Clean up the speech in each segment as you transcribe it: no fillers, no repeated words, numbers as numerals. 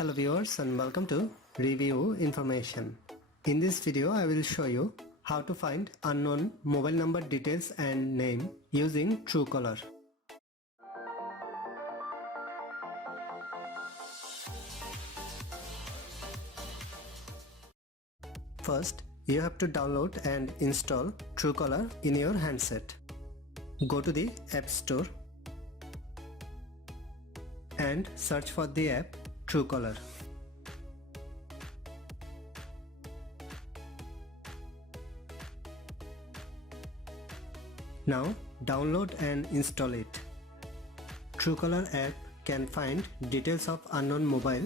Hello viewers and welcome to Review Information. In this video I will show you how to find unknown mobile number details and name using Truecaller. First, you have to download and install Truecaller in your handset. Go to the App Store and search for the app Truecaller. Now download and install it. Truecaller app can find details of unknown mobile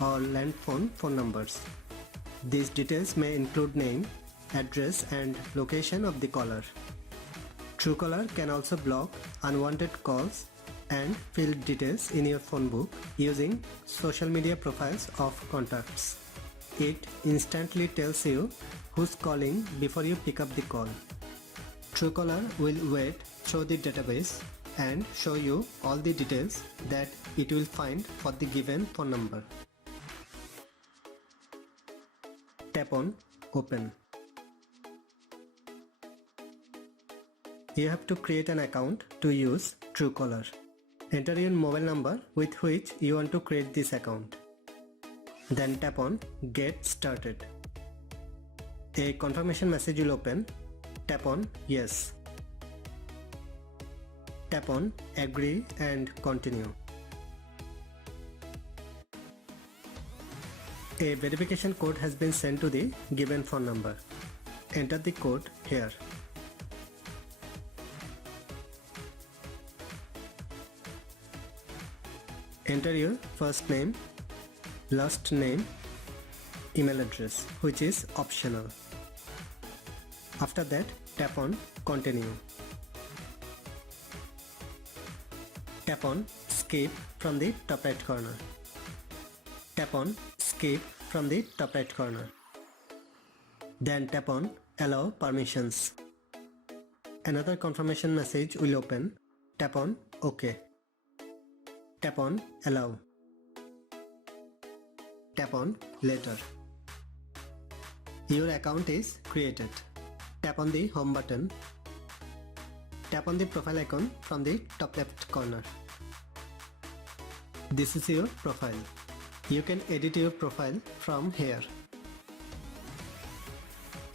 or landphone phone numbers. These details may include name, address and location of the caller. Truecaller can also block unwanted calls and field details in your phone book using social media profiles of contacts. It instantly tells you who's calling before you pick up the call. Truecaller will wade through the database and show you all the details that it will find for the given phone number. Tap on Open. You have to create an account to use Truecaller. Enter your mobile number with which you want to create this account. Then tap on Get Started. A confirmation message will open. Tap on Yes. Tap on Agree and Continue. A verification code has been sent to the given phone number. Enter the code here. Enter your first name, last name, email address, which is optional. After that, tap on Continue. Tap on Skip from the top right corner. Tap on Skip from the top right corner. Then tap on Allow Permissions. Another confirmation message will open. Tap on OK. Tap on Allow. Tap on Later. Your account is created. Tap on the Home button. Tap on the profile icon from the top left corner. This is your profile. You can edit your profile from here.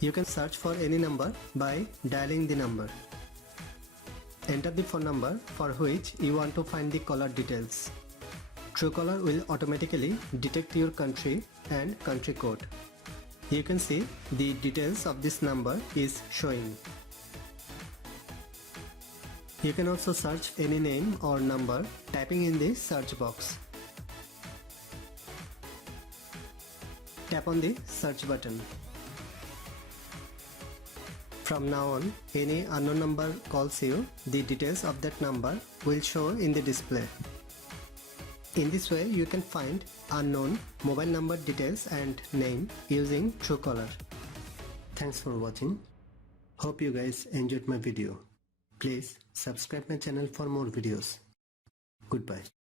You can search for any number by dialing the number. Enter the phone number for which you want to find the caller details. Truecaller will automatically detect your country and country code. You can see the details of this number is showing. You can also search any name or number typing in the search box. Tap on the search button. From now on, any unknown number calls you, the details of that number will show in the display. In this way, you can find unknown mobile number details and name using Truecaller. Thanks for watching. Hope you guys enjoyed my video. Please subscribe my channel for more videos. Goodbye.